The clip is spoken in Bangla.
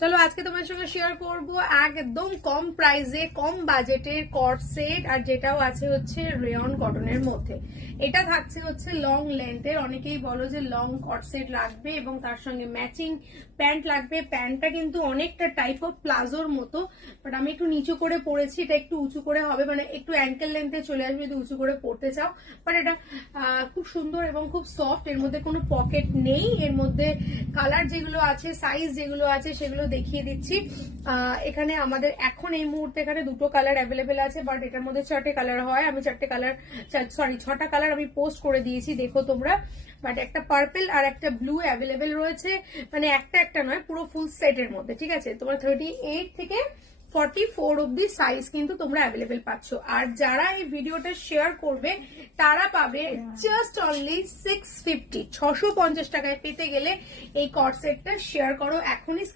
চলো আজকে তোমার সঙ্গে শেয়ার করব একদম কম প্রাইসে কম বাজেটের কট সেট, আর যেটাও আছে হচ্ছে রেয়ন কটনের মধ্যে। এটা থাকছে হচ্ছে লং লেন্থের। অনেকেই বলো যে লং কট সেট লাগবে এবং তার সঙ্গে ম্যাচিং প্যান্ট লাগবে। প্যান্টটা কিন্তু অনেকটা টাইপ অফ প্লাজোর মতো, বাট আমি একটু নিচু করে পরেছি, এটা একটু উঁচু করে হবে, মানে একটু অ্যাঙ্কেল লেন্থে চলে আসবে যদি উঁচু করে পরতে চাও। বাট এটা খুব সুন্দর এবং খুব সফট, এর মধ্যে কোনো পকেট নেই। এর মধ্যে কালার যেগুলো আছে, সাইজ যেগুলো আছে সেগুলো দেখিয়ে দিচ্ছি। এখানে আমাদের এখন এই মুহূর্তে এখানে দুটো কালার অ্যাভেলেবেল আছে, বাট এটার মধ্যে 6টে কালার হয়। আমি 6টা কালার আমি পোস্ট করে দিয়েছি, দেখো তোমরা। বাট একটা পার্পল আর একটা ব্লু অ্যাভেলেবেল রয়েছে, মানে একটা নয়, পুরো ফুল সেটের মধ্যে, ঠিক আছে। তোমার 38 থেকে 44 অব্দি সাইজ কিন্তু তোমরা অ্যাভেলেবেল পাচ্ছ। আর যারা এই ভিডিওটা শেয়ার করবে তারা পাবে জাস্ট অনলি 650 টাকায় পেতে গেলে এই কট সেটটা শেয়ার করো এখনই।